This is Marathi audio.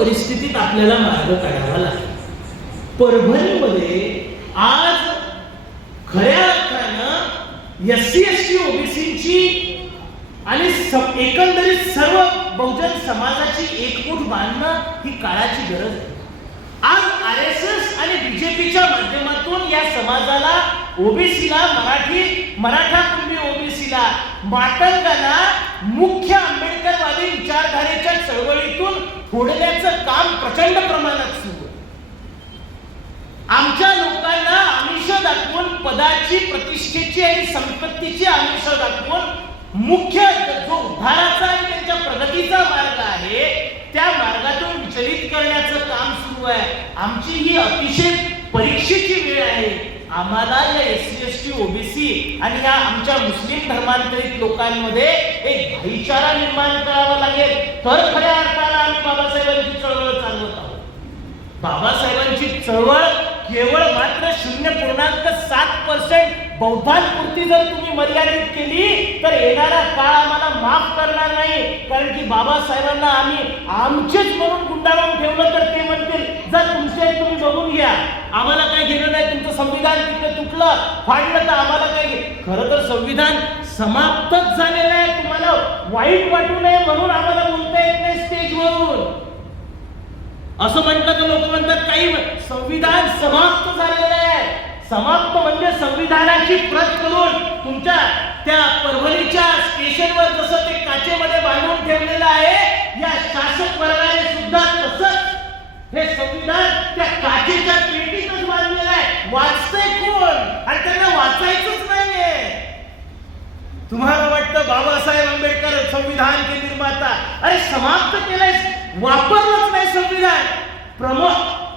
परिस्थितीत आपल्याला मार्ग काढावा लागेल. परभणीमध्ये आज खऱ्या अर्थानं एस सी एस टी ओबीसीची आणि एकंदरीत सर्व बहुजन समाजाची एकमूट बांधणं ही काळाची गरज आहे. आज आर एस एस आणि बीजेपीच्या माध्यमातून या समाजाला ओबीसीला मराठी मराठा कुणबी ओबीसीला मातंगाला मुख्य आंबेडकरवादी विचारधारेच्या चळवळीतून फोडण्याचं काम प्रचंड प्रमाणात सुरू आहे. आमच्या लोकांना आमिष दाखवून पदाची प्रतिष्ठेची आणि संपत्तीची आमिष दाखवून मुख्य जो उद्धाराचा आणि त्यांच्या प्रगतीचा मार्ग आहे त्या मार्गातून विचलित करण्याचं काम सुरू आहे. आमची ही अतिशय परीक्षेची वेळ आहे. आम्हाला या S C S T OBC आणि या आमच्या मुस्लिम धर्मांतरित लोकांमध्ये एक भाईचारा निर्माण करावा लागेल. तर खऱ्या अर्थानं आम्ही बाबासाहेबांची चळवळ चालवत आहोत बाबासाहेबांची चळवळ केवळ मात्र शून्य पूर्णांक सात पर्सेंट बौद्धांपुरती जर तुम्ही मर्यादित केली तर येणारा काळ आम्हाला माफ करणार नाही. कारण की बाबासाहेबांना आम्ही आमचेच म्हणून गुंडाळून ठेवलं तर ते म्हणतील जर तुमचे तुम्ही बघून घ्या. आम्हाला काही घेणं नाही तुमचं संविधान तिथे तुटलं. फाडलं तर आम्हाला काय घे खरं तर संविधान समाप्तच झालेलं आहे. तुम्हाला वाईट वाटू नये म्हणून आम्हाला बोलता तर काही संविधान समाप्त झालेलं आहे. समाप्त म्हणजे संविधानाची प्रत करून तुमच्या त्या परभणीच्या स्टेशनवर जसं ते काचेमध्ये बांधून ठेवलेलं आहे या शासक वर्गाने सुद्धा तसंच हे संविधान त्या काचेच्या पेटीतच बांधलेलं आहे. वाचतंय कोण? आणि त्यांना वाचायचंच नाहीये. तुम्हाला वाटतं बाबासाहेब आंबेडकर संविधान के निर्माता? अरे समाप्त केलंय वापरलंच नाही संविधान. प्रमुख